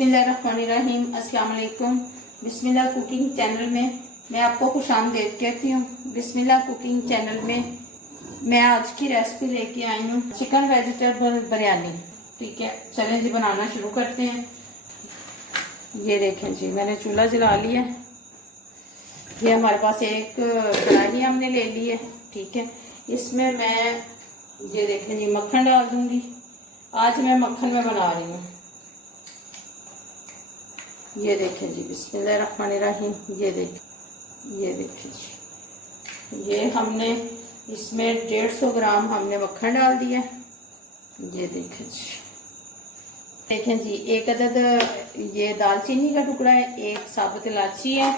बिस्मिल्लाहिर्रहमानिर्रहीम। अस्सलाम वालेकुम। बिस्मिल्लाह कुकिंग चैनल में मैं आपको खुशामदीद कहती हूँ। बिस्मिल्लाह कुकिंग चैनल में मैं आज की रेसिपी लेके आई हूँ चिकन वेजिटेबल बिरयानी। ठीक है, चलें जी बनाना शुरू करते हैं। ये देखें जी, मैंने चूल्हा जला लिया। ये हमारे पास एक कढ़ाई हमने ले ली है। ठीक है, इसमें मैं ये देखें जी मक्खन डाल दूंगी। आज मैं मक्खन में बना रही हूँ। ये देखें जी, बिस्मिल्लाहिर्रहमानिर्रहीम। ये देखें जी, ये हमने इसमें 150 ग्राम हमने मक्खन डाल दिया। ये देखें जी, एक अदद ये दालचीनी का टुकड़ा है, एक साबुत इलायची है।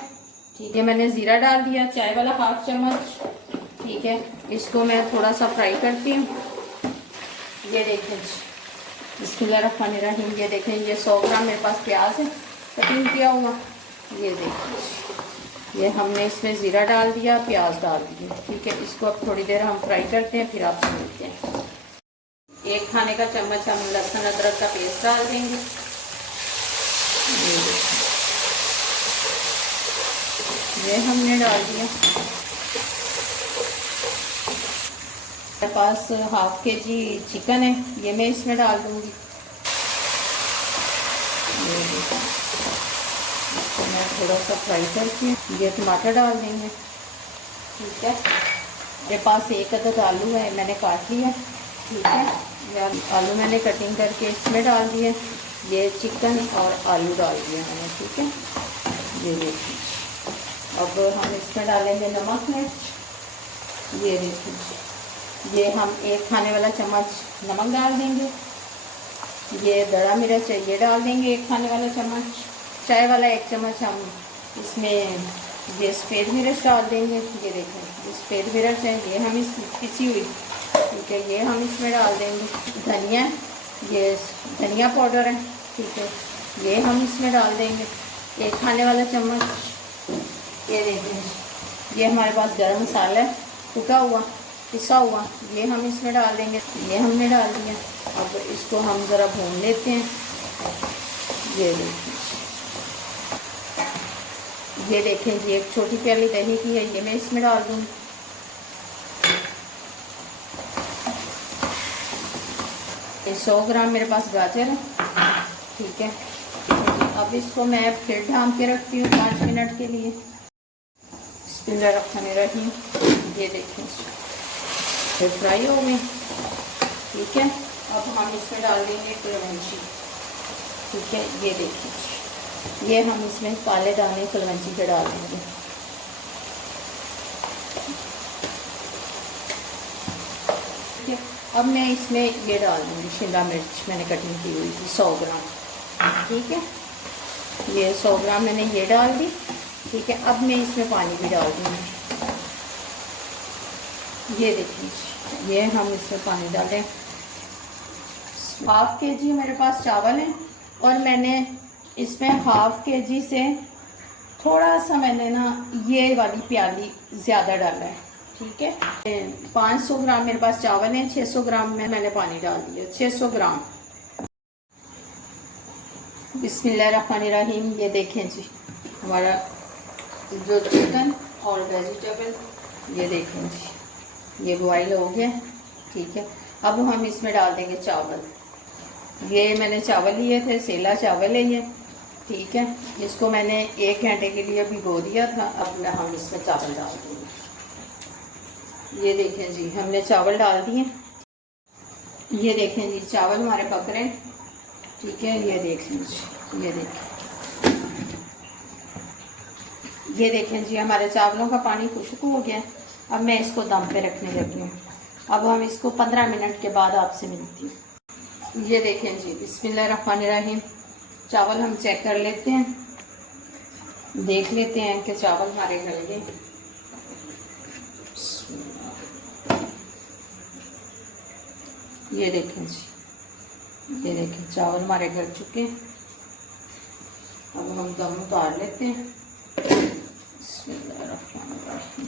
ठीक है, मैंने जीरा डाल दिया, चाय वाला 1/2 चम्मच। ठीक है, इसको मैं थोड़ा सा फ्राई करती हूँ। ये देखें जी, बिस्मिल्लाहिर्रहमानिर्रहीम। ये देखें, ये 100 ग्राम मेरे पास प्याज है कटिंग किया हुआ। ये देखें, ये हमने इसमें ज़ीरा डाल दिया, प्याज डाल दिया। ठीक है, इसको अब थोड़ी देर हम फ्राई करते हैं, फिर आपसे मिलते हैं। 1 खाने का चम्मच हम लहसुन अदरक का पेस्ट डाल देंगे। ये हमने डाल दिया। मेरे पास 1/2 kg चिकन है, ये मैं इसमें डाल दूंगी। इसको मैं थोड़ा सा फ्राई करके ये टमाटर डाल देंगे। ठीक है, मेरे पास एक अदद आलू है, मैंने काट लिया। ठीक है, ये आलू मैंने कटिंग करके इसमें डाल दिए। ये चिकन और आलू डाल दिया मैंने। ठीक है, ये देखिए, अब हम इसमें डालेंगे नमक मिर्च। ये देखिए, ये हम 1 खाने वाला चम्मच नमक डाल देंगे। ये दड़ा मिर्च है, ये डाल देंगे 1 खाने वाला चम्मच। चाय वाला 1 चम्मच हम इसमें ये सफ़ेद मिर्च डाल देंगे। ये देखें, ये सफ़ेद मिर्च है, ये हम इस पिसी हुई। ठीक है, ये हम इसमें डाल देंगे। धनिया, ये धनिया पाउडर है। ठीक है, ये हम इसमें डाल देंगे 1 खाने वाला चम्मच। ये देखें, ये हमारे पास गरम मसाला है कुटा हुआ, पिसा हुआ, ये हम इसमें डाल देंगे। ये हमने डाल दिया। अब इसको हम ज़रा भून लेते हैं। ये देखें जी, एक छोटी प्याली दही की है, ये मैं इसमें डाल दूँगी। ये 100 ग्राम मेरे पास गाजर है। ठीक है, अब इसको मैं फिर ढाँप के रखती हूँ 5 मिनट के लिए। बिस्मिल्लाहिर्रहमानिर्रहीम। ये देखें, फिर फ्राई हो गई। ठीक है, अब हम इसमें डाल देंगे कलवंजी। ठीक है, ये देखिए, ये हम इसमें काले दाने कलवंजी के डाल देंगे। ठीक है, अब मैं इसमें ये डाल दूँगी शिमला मिर्च, मैंने कटिंग की हुई थी 100 ग्राम। ठीक है, ये 100 ग्राम मैंने ये डाल दी। ठीक है, अब मैं इसमें पानी भी डाल दूँगी। ये देखिए, ये हम इसमें पानी डालें। 1/2 kg मेरे पास चावल है और मैंने इसमें 1/2 kg से थोड़ा सा मैंने ना ये वाली प्याली ज़्यादा डाला है। ठीक है, 500 ग्राम मेरे पास चावल है, 600 ग्राम में मैंने पानी डाल दिया। 600 ग्राम। बिस्मिल्लाहिर्रहमानिर्रहीम। ये देखें जी, हमारा जो चिकन और वेजिटेबल, ये देखें जी, ये बॉयल हो गया। ठीक है, अब हम इसमें डाल देंगे चावल। ये मैंने चावल लिए थे, सेला चावल है ये। ठीक है, इसको मैंने 1 घंटे के लिए भिगो दिया था। अब हम इसमें चावल डाल देंगे। ये देखें जी, हमने चावल डाल दिए। ये देखें जी, चावल हमारे पक रहे हैं। ठीक है, ये देखें जी, ये देखें जी, हमारे चावलों का पानी खुश्क हो गया। अब मैं इसको दम पे रखने लगी हूँ। अब हम इसको 15 मिनट के बाद आपसे मिलती हूँ। ये देखें जी, बिस्मिल्लाहिर्रहमानिर्रहीम। चावल हम चेक कर लेते हैं, देख लेते हैं कि चावल हमारे गल गए। ये देखें जी, ये देखें, चावल हमारे गल चुके हैं। अब हम दम उतार लेते हैं। बिस्मिल्लाहिर्रहमानिर्रहीम।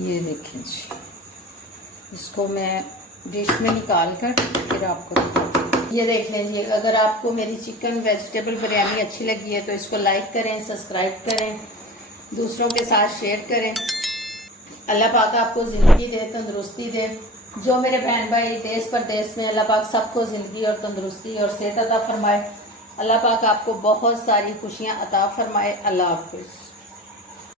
ये देखें जी, इसको मैं डिश में निकाल कर फिर आपको दिखाती हूँ। ये देख लीजिए, अगर आपको मेरी चिकन वेजिटेबल बिरयानी अच्छी लगी है तो इसको लाइक करें, सब्सक्राइब करें, दूसरों के साथ शेयर करें। अल्लाह पाक आपको ज़िंदगी दे, तंदुरुस्ती दे। जो मेरे बहन भाई देश परदेश में, अल्लाह पाक सबको ज़िंदगी और तंदुरुस्ती और सेहत अता फरमाए। अल्लाह पाक आपको बहुत सारी खुशियाँ अता फरमाए। अल्लाह हाफिज़।